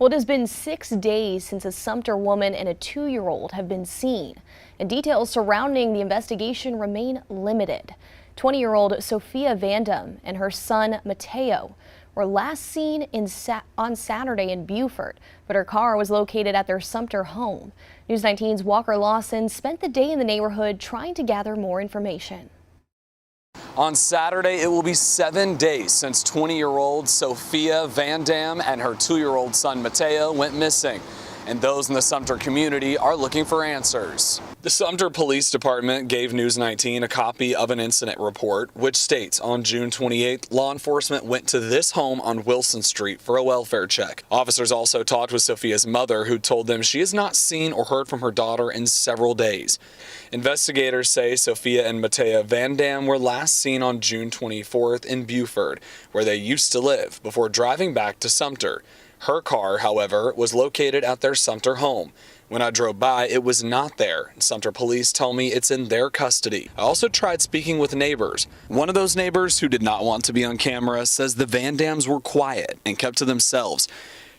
Well, it has been 6 days since a Sumter woman and a 2-year-old have been seen, and details surrounding the investigation remain limited. 20-year-old Sophia Van Dam and her son Matayo were last seen on Saturday in Beaufort, but her car was located at their Sumter home. News 19's Walker Lawson spent the day in the neighborhood trying to gather more information. On Saturday, it will be 7 days since 20-year-old Sophia Van Dam and her 2-year-old son Matayo went missing, and those in the Sumter community are looking for answers. The Sumter Police Department gave News 19 a copy of an incident report, which states on June 28th, law enforcement went to this home on Wilson Street for a welfare check. Officers also talked with Sophia's mother, who told them she has not seen or heard from her daughter in several days. Investigators say Sophia and Matayo Van Dam were last seen on June 24th in Beaufort, where they used to live, before driving back to Sumter. Her car, however, was located at their Sumter home. When I drove by, it was not there. Sumter Police tell me it's in their custody. I also tried speaking with neighbors. One of those neighbors, who did not want to be on camera, says the Van Dams were quiet and kept to themselves.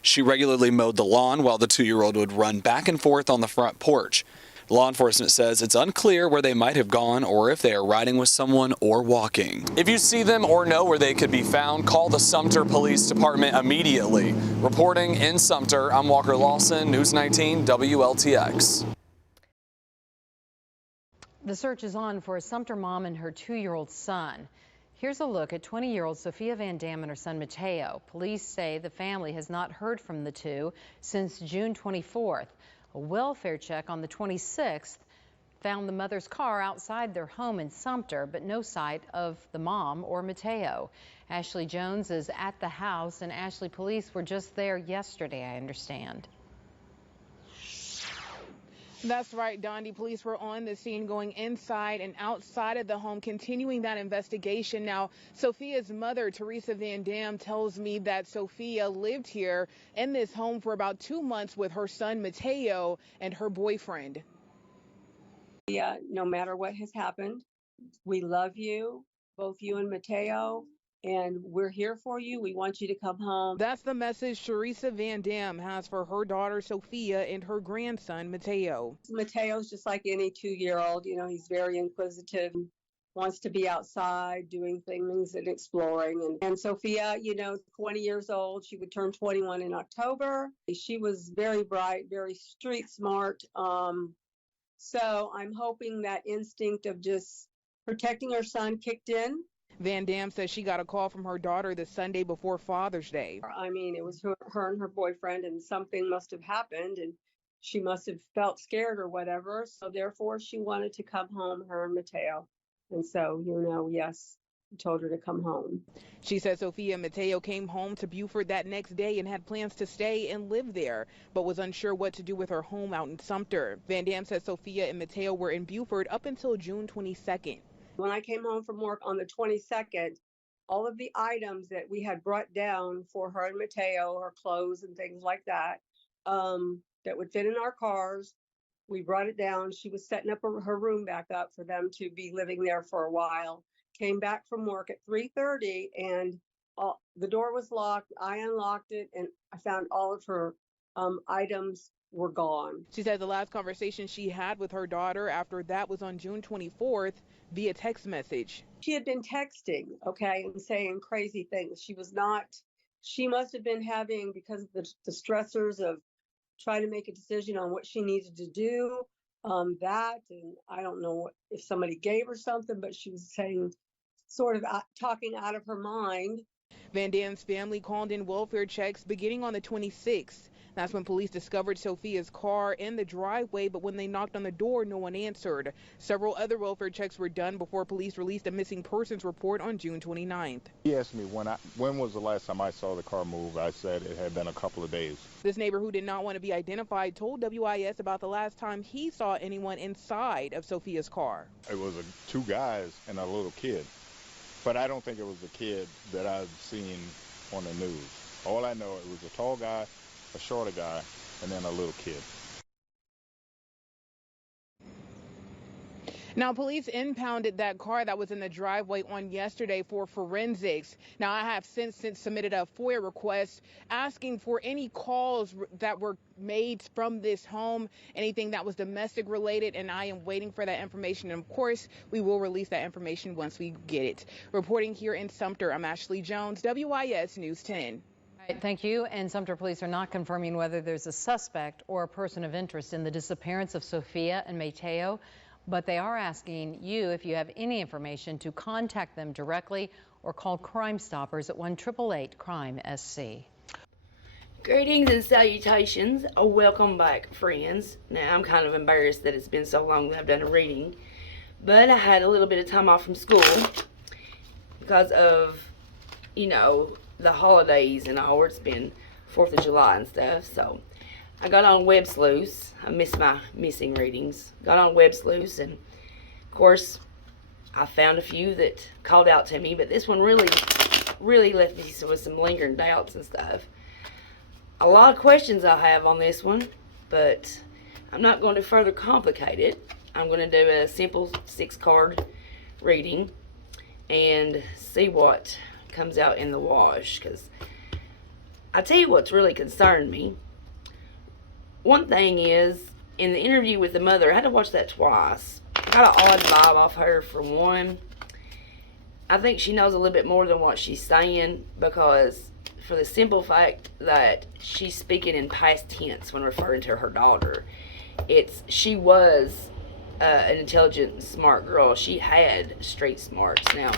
She regularly mowed the lawn while the 2-year-old would run back and forth on the front porch. Law enforcement says it's unclear where they might have gone or if they are riding with someone or walking. If you see them or know where they could be found, call the Sumter Police Department immediately. Reporting in Sumter, I'm Walker Lawson, News 19 WLTX. The search is on for a Sumter mom and her 2-year-old son. Here's a look at 20-year-old Sophia Van Dam and her son Matayo. Police say the family has not heard from the two since June 24th. A welfare check on the 26th found the mother's car outside their home in Sumter, but no sight of the mom or Matayo. Ashley Jones is at the house, and Ashley, police were just there yesterday, I understand. That's right, Dondi. Police were on the scene, going inside and outside of the home, continuing that investigation. Now, Sophia's mother, Teresa Van Dam, tells me that Sophia lived here in this home for about 2 months with her son Matayo and her boyfriend. Yeah, no matter what has happened, we love you, both you and Matayo. And we're here for you. We want you to come home. That's the message Teresa Van Dam has for her daughter Sophia and her grandson Matayo. Matayo's just like any 2-year-old. You know, he's very inquisitive, wants to be outside doing things and exploring. And Sophia, 20 years old. She would turn 21 in October. She was very bright, very street smart. So I'm hoping that instinct of just protecting her son kicked in. Van Dam says she got a call from her daughter the Sunday before Father's Day. I mean, it was her and her boyfriend, and something must have happened, and she must have felt scared or whatever. So therefore, she wanted to come home, her and Matayo. And so, yes, he told her to come home. She said Sophia and Matayo came home to Beaufort that next day and had plans to stay and live there, but was unsure what to do with her home out in Sumter. Van Dam says Sophia and Matayo were in Beaufort up until June 22nd. When I came home from work on the 22nd, all of the items that we had brought down for her and Matayo, her clothes and things like that, that would fit in our cars, we brought it down. She was setting up her room back up for them to be living there for a while. Came back from work at 3:30, and the door was locked. I unlocked it, and I found all of her items were gone. She said the last conversation she had with her daughter after that was on June 24th via text message. She had been texting, and saying crazy things. She must have been having, because of the stressors of trying to make a decision on what she needed to do, and I don't know if somebody gave her something, but she was saying, sort of talking out of her mind. Van Dam's family called in welfare checks beginning on the 26th. That's when police discovered Sophia's car in the driveway, but when they knocked on the door, no one answered. Several other welfare checks were done before police released a missing persons report on June 29th. He asked me when was the last time I saw the car move. I said it had been a couple of days. This neighbor, who did not want to be identified, told WIS about the last time he saw anyone inside of Sophia's car. It was 2 guys and a little kid, but I don't think it was the kid that I've seen on the news. All I know, it was a tall guy, a shorter guy, and then a little kid. Now, police impounded that car that was in the driveway on yesterday for forensics. Now, I have since submitted a FOIA request asking for any calls that were made from this home, anything that was domestic related, and I am waiting for that information. And of course, we will release that information once we get it. Reporting here in Sumter, I'm Ashley Jones, WIS News 10. All right, thank you. And Sumter Police are not confirming whether there's a suspect or a person of interest in the disappearance of Sophia and Matayo, but they are asking you, if you have any information, to contact them directly or call Crime Stoppers at 1-888-CRIME-SC. Greetings and salutations. Welcome back, friends. Now, I'm kind of embarrassed that it's been so long that I've done a reading, but I had a little bit of time off from school because of, the holidays and all. It's been 4th of July and stuff, so I got on Web Sleuths. I missed my missing readings. Got on Web Sleuths, and of course, I found a few that called out to me, but this one really left me with some lingering doubts and stuff. A lot of questions I have on this one, but I'm not going to further complicate it. I'm going to do a simple 6-card reading and see what comes out in the wash, because I tell you what's really concerned me. One thing is, in the interview with the mother, I had to watch that twice. I got an odd vibe off her. For one, I think she knows a little bit more than what she's saying, because for the simple fact that she's speaking in past tense when referring to her daughter. She was an intelligent and smart girl. She had street smarts. Now,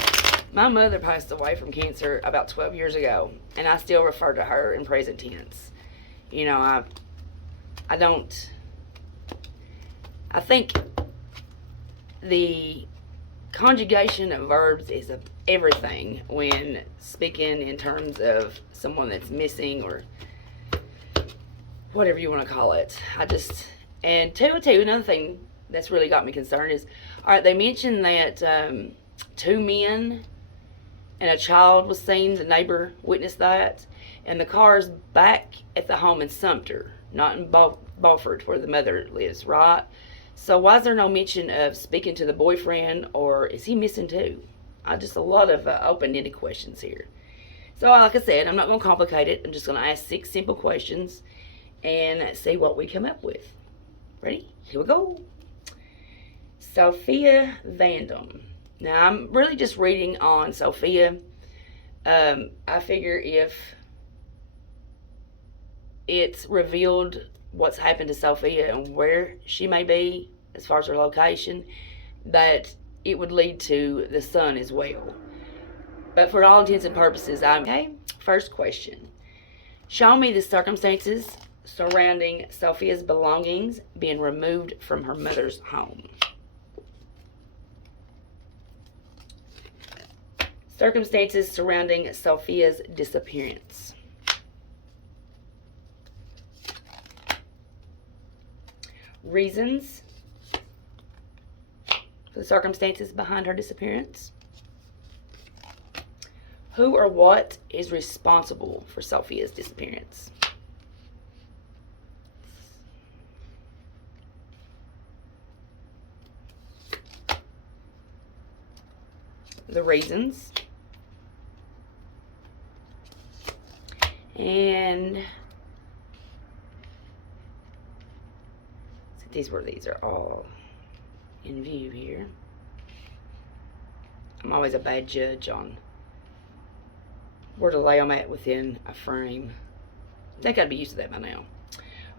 my mother passed away from cancer about 12 years ago, and I still refer to her in present tense. I think the conjugation of verbs is everything when speaking in terms of someone that's missing, or whatever you want to call it. And too, another thing that's really got me concerned is, all right, they mentioned that 2 men and a child was seen. The neighbor witnessed that, and the car's back at the home in Sumter, not in Beaufort where the mother lives, right? So why is there no mention of speaking to the boyfriend, or is he missing too? Just a lot of open-ended questions here. So like I said, I'm not going to complicate it. I'm just going to ask 6 simple questions and see what we come up with. Ready? Here we go. Sophia Van Dam. Now, I'm really just reading on Sophia. I figure if it's revealed what's happened to Sophia and where she may be as far as her location, that it would lead to the son as well. But for all intents and purposes, okay. First question. Show me the circumstances surrounding Sophia's belongings being removed from her mother's home. Circumstances surrounding Sophia's disappearance. Reasons for the circumstances behind her disappearance. Who or what is responsible for Sophia's disappearance? The reasons. And these are all in view here. I'm always a bad judge on where to lay them at within a frame. I think I'd be used to that by now.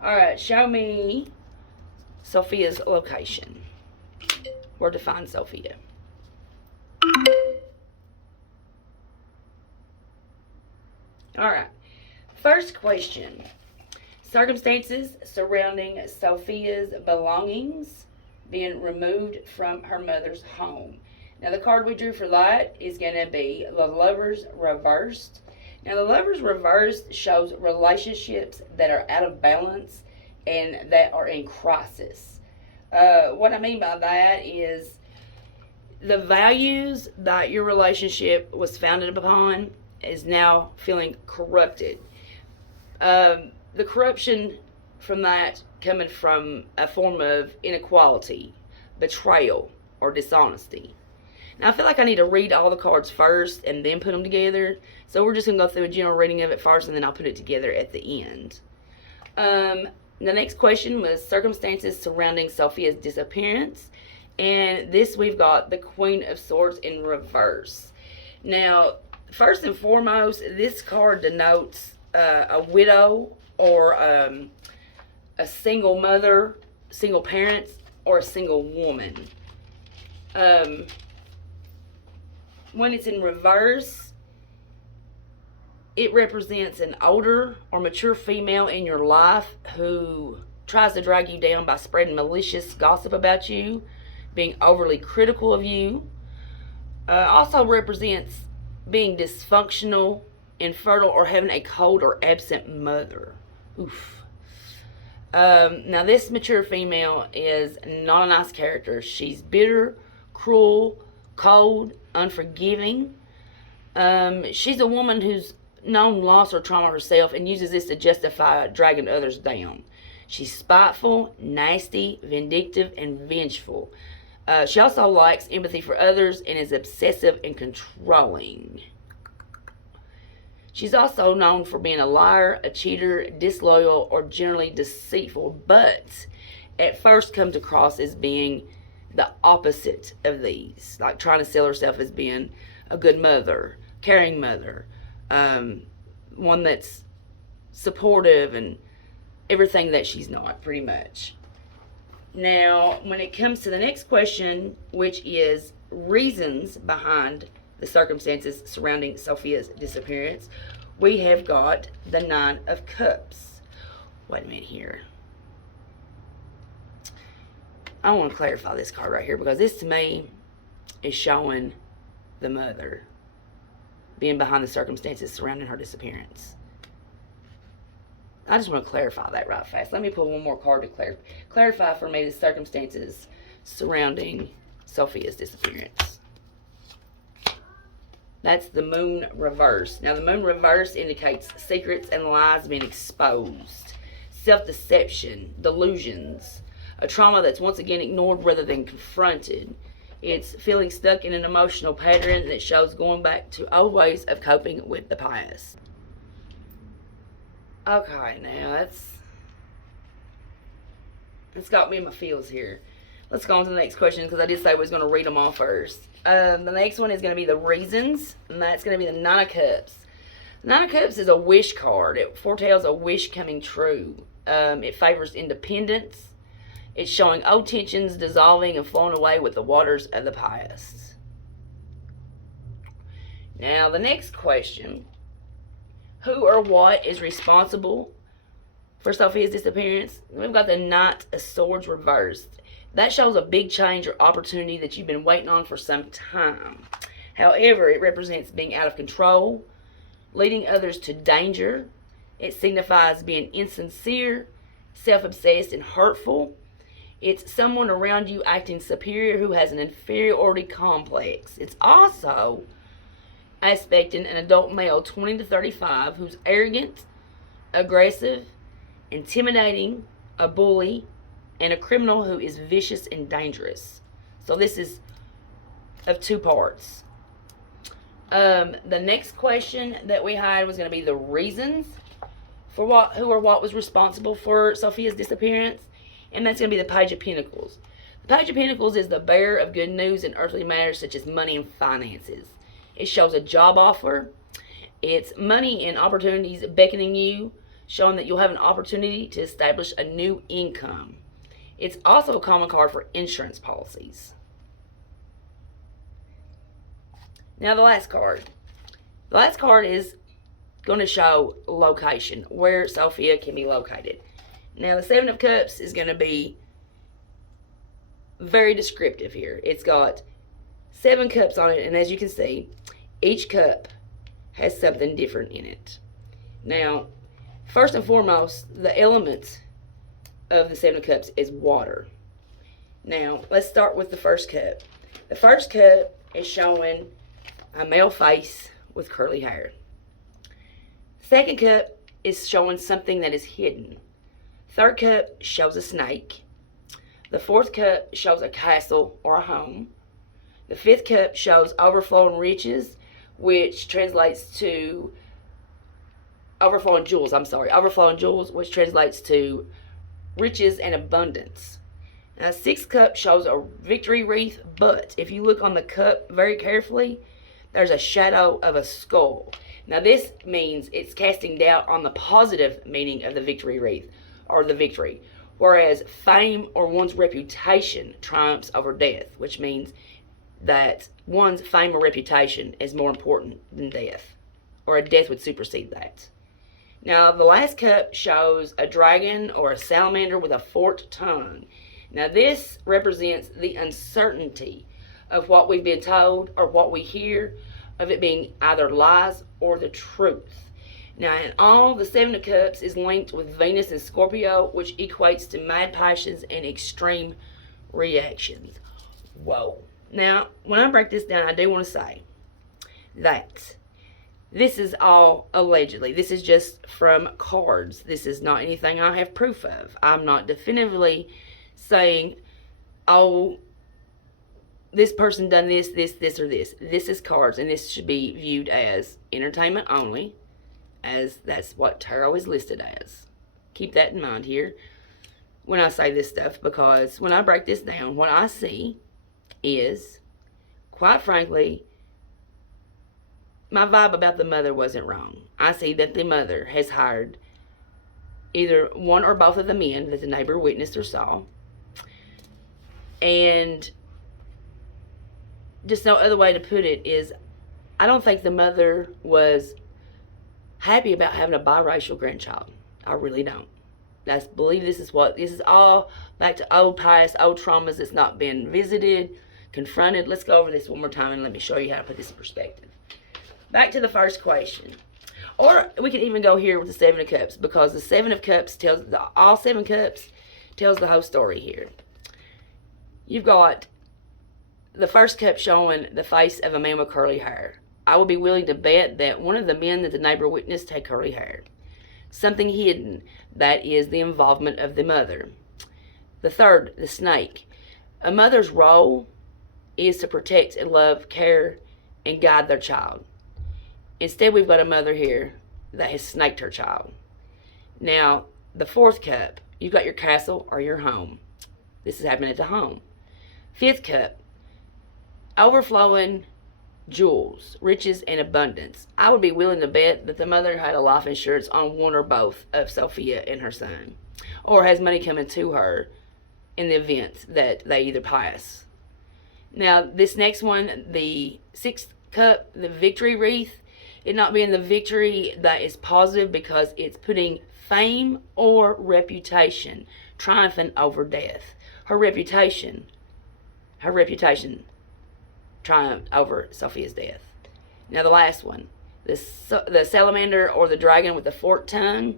Alright, show me Sophia's location. Where to find Sophia. Alright, first question. Circumstances surrounding Sophia's belongings being removed from her mother's home. Now, the card we drew for that is going to be the Lovers Reversed. Now, the Lovers Reversed shows relationships that are out of balance and that are in crisis. What I mean by that is the values that your relationship was founded upon is now feeling corrupted. The corruption from that coming from a form of inequality, betrayal, or dishonesty. Now, I feel like I need to read all the cards first and then put them together. So we're just going to go through a general reading of it first, and then I'll put it together at the end. The next question was circumstances surrounding Sophia's disappearance. And this, we've got the Queen of Swords in reverse. Now, first and foremost, this card denotes a widow or a single mother, single parent, or a single woman. When it's in reverse, it represents an older or mature female in your life who tries to drag you down by spreading malicious gossip about you, being overly critical of you. Also represents being dysfunctional, infertile, or having a cold or absent mother. Oof. Now, this mature female is not a nice character. She's bitter, cruel, cold, unforgiving. She's a woman who's known loss or trauma herself and uses this to justify dragging others down. She's spiteful, nasty, vindictive, and vengeful. She also lacks empathy for others and is obsessive and controlling. She's also known for being a liar, a cheater, disloyal, or generally deceitful, but at first comes across as being the opposite of these, like trying to sell herself as being a good mother, caring mother, one that's supportive and everything that she's not, pretty much. Now, when it comes to the next question, which is reasons behind the circumstances surrounding Sophia's disappearance, we have got the Nine of Cups. Wait a minute here. I want to clarify this card right here, because this to me is showing the mother being behind the circumstances surrounding her disappearance. I just want to clarify that right fast. Let me pull one more card to clarify for me the circumstances surrounding Sophia's disappearance. That's the Moon reverse. Now, the Moon reverse indicates secrets and lies being exposed, self-deception, delusions, a trauma that's once again ignored rather than confronted. It's feeling stuck in an emotional pattern that shows going back to old ways of coping with the past. Okay, now that's got me in my feels here. Let's go on to the next question, because I did say I was going to read them all first. The next one is going to be the reasons, and that's going to be the Nine of Cups. Nine of Cups is a wish card. It foretells a wish coming true. It favors independence. It's showing old tensions dissolving and flowing away with the waters of the past. Now, the next question. Who or what is responsible for Sophia's disappearance? We've got the Knight of Swords reversed. That shows a big change or opportunity that you've been waiting on for some time. However, it represents being out of control, leading others to danger. It signifies being insincere, self-obsessed, and hurtful. It's someone around you acting superior who has an inferiority complex. It's also aspecting an adult male 20 to 35 who's arrogant, aggressive, intimidating, a bully, and a criminal who is vicious and dangerous. So this is of two parts. The next question that we had was going to be the reasons for who or what was responsible for Sophia's disappearance. And that's going to be the Page of Pentacles. The Page of Pentacles is the bearer of good news in earthly matters such as money and finances. It shows a job offer. It's money and opportunities beckoning you, showing that you'll have an opportunity to establish a new income. It's also a common card for insurance policies. Now, the last card. The last card is going to show location, where Sophia can be located. Now, the Seven of Cups is going to be very descriptive here. It's got 7 cups on it, and as you can see, each cup has something different in it. Now, first and foremost, the element of the Seven of Cups is water. Now, let's start with the first cup. The first cup is showing a male face with curly hair. The second cup is showing something that is hidden. Third cup shows a snake. The fourth cup shows a castle or a home. The 5th cup shows overflowing riches, which translates to overflowing jewels, which translates to riches and abundance. Now, 6th cup shows a victory wreath, but if you look on the cup very carefully, there's a shadow of a skull. Now, this means it's casting doubt on the positive meaning of the victory wreath, or the victory, whereas fame or one's reputation triumphs over death, which means that one's fame or reputation is more important than death, or a death would supersede that. Now, the last cup shows a dragon or a salamander with a forked tongue. Now, this represents the uncertainty of what we've been told or what we hear, of it being either lies or the truth. Now, in all, the 7 of Cups is linked with Venus and Scorpio, which equates to mad passions and extreme reactions. Whoa. Now, when I break this down, I do want to say that this is all allegedly. This is just from cards. This is not anything I have proof of. I'm not definitively saying, oh, this person done this, or this. This is cards, and this should be viewed as entertainment only, as that's what tarot is listed as. Keep that in mind here when I say this stuff, because when I break this down, what I see is, quite frankly, my vibe about the mother wasn't wrong. I see that the mother has hired either one or both of the men that the neighbor witnessed or saw, and just no other way to put it is, I don't think the mother was happy about having a biracial grandchild. I really don't. I believe this is all back to old past, old traumas that's not been visited, confronted. Let's go over this one more time and let me show you how to put this in perspective. Back to the first question. Or we can even go here with the 7 of Cups, because the 7 of Cups tells, all 7 cups tells the whole story here. You've got the first cup showing the face of a man with curly hair. I would be willing to bet that one of the men that the neighbor witnessed had curly hair. Something hidden, that is the involvement of the mother. The third, the snake. A mother's role is to protect and love, care, and guide their child. Instead, we've got a mother here that has snaked her child. Now, the 4th cup, you've got your castle or your home. This is happening at the home. 5th cup, overflowing jewels, riches, and abundance. I would be willing to bet that the mother had a life insurance on one or both of Sophia and her son, or has money coming to her in the event that they either pass. Now, this next one, the 6th cup, the victory wreath, it not being the victory that is positive, because it's putting fame or reputation triumphing over death. Her reputation triumphed over Sophia's death. Now, the last one, the salamander or the dragon with the forked tongue,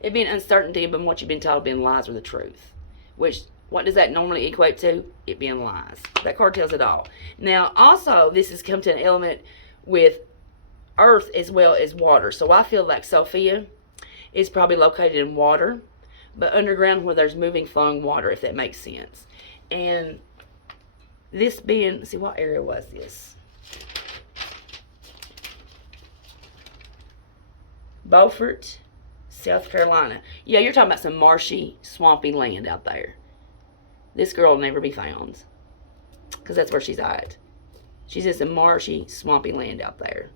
it being uncertainty about what you've been told being lies or the truth. Which, what does that normally equate to? It being lies. That card tells it all. Now, also, this has come to an element with earth as well as water. So I feel like Sophia is probably located in water, but underground where there's moving, flowing water, if that makes sense. And this being, let's see, what area was this? Beaufort, South Carolina. Yeah, you're talking about some marshy, swampy land out there. This girl will never be found, because that's where she's at. She's just a marshy, swampy land out there.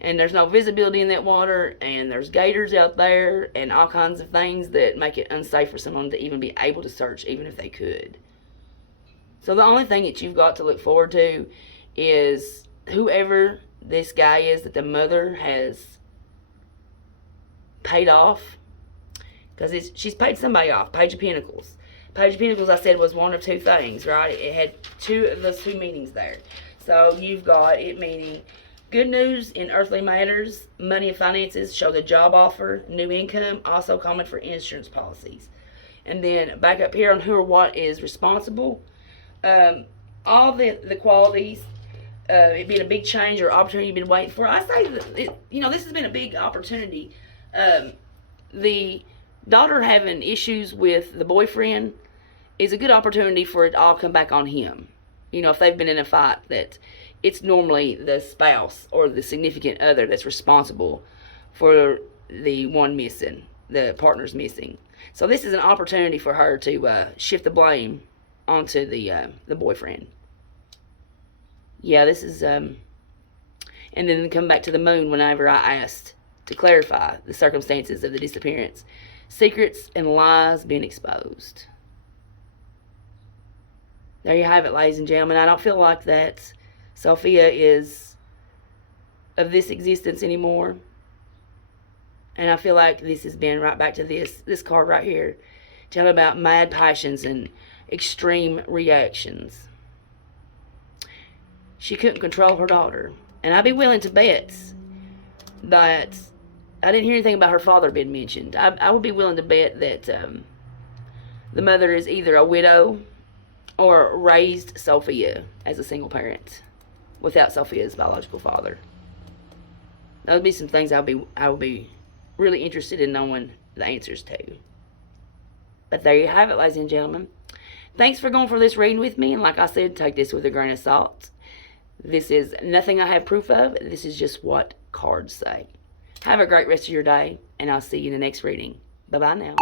And there's no visibility in that water, and there's gators out there, and all kinds of things that make it unsafe for someone to even be able to search, even if they could. So the only thing that you've got to look forward to is whoever this guy is that the mother has paid off, because she's paid somebody off. Page of Pentacles. Page of Pentacles, I said, was one of two things, right? It had those two meanings there. So you've got it meaning good news in earthly matters, money and finances, show the job offer, new income, also common for insurance policies. And then back up here on who or what is responsible. All the qualities, it being a big change or opportunity you've been waiting for. I say that, this has been a big opportunity. The daughter having issues with the boyfriend is a good opportunity for it to all come back on him. You know, if they've been in a fight, that it's normally the spouse or the significant other that's responsible for the one missing, the partner's missing. So this is an opportunity for her to shift the blame onto the boyfriend. Yeah, this is, and then come back to the moon whenever I asked to clarify the circumstances of the disappearance. Secrets and lies being exposed. There you have it, ladies and gentlemen. I don't feel like that Sophia is of this existence anymore. And I feel like this has been right back to this card right here, telling about mad passions and extreme reactions. She couldn't control her daughter. And I'd be willing to bet that I didn't hear anything about her father being mentioned. I would be willing to bet that the mother is either a widow or raised Sophia as a single parent without Sophia's biological father. That would be some things I would be really interested in knowing the answers to. But there you have it, ladies and gentlemen. Thanks for going for this reading with me. And like I said, take this with a grain of salt. This is nothing I have proof of. This is just what cards say. Have a great rest of your day, and I'll see you in the next reading. Bye-bye now.